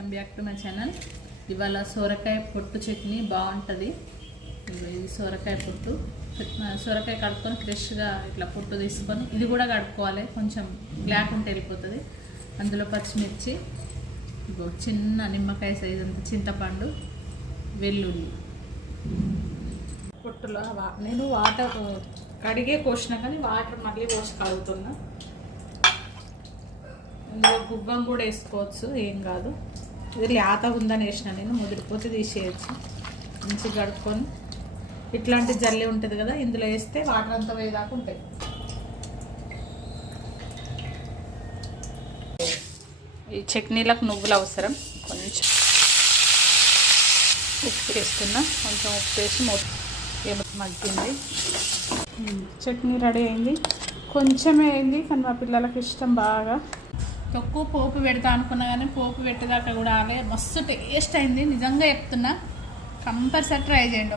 Welcome back to my channel. ఇవాళ సొరకాయ పొట్టు చట్నీ బాగుంటుంది. ఇది సొరకాయ పొట్టు, సొరకాయ కడుక్కొని ఫ్రెష్గా ఇట్లా పొట్టు తీసుకొని ఇది కూడా కడుక్కోవాలి, కొంచెం బ్లాక్ ఉంటే వెళ్ళిపోతుంది. అందులో పచ్చిమిర్చి, చిన్న నిమ్మకాయ సైజు అంత చింతపండు, వెల్లుల్లి. పొట్టులో నేను వాటర్ కడిగే కోసిన కానీ వాటర్ మళ్ళీ పోసి కడుగుతున్నా. ఇందులో గుబ్బం కూడా వేసుకోవచ్చు, ఏం కాదు. ఇది లేత ఉందని వేసిన నేను, ముదిరిపోతే తీసేయచ్చు. మంచిగా కడుక్కొని ఇట్లాంటి జల్లి ఉంటుంది కదా, ఇందులో వేస్తే వాటర్ అంతా వేయదాకా ఉంటాయి. ఈ చట్నీలకు నువ్వులు అవసరం. కొంచెం ఉప్పు వేస్తున్నా, కొంచెం ఉప్పు వేసి మగ్గింది. చట్నీ రెడీ అయింది. కొంచెమే అయింది కానీ మా పిల్లలకి ఇష్టం బాగా. తక్కువ పోపు పెడతా అనుకున్నా కానీ పోపు పెట్టేదాకా కూడా ఆలే, మస్తు టేస్ట్ అయింది. నిజంగా చెప్తున్నా, కంపల్సరీ ట్రై చేయండి.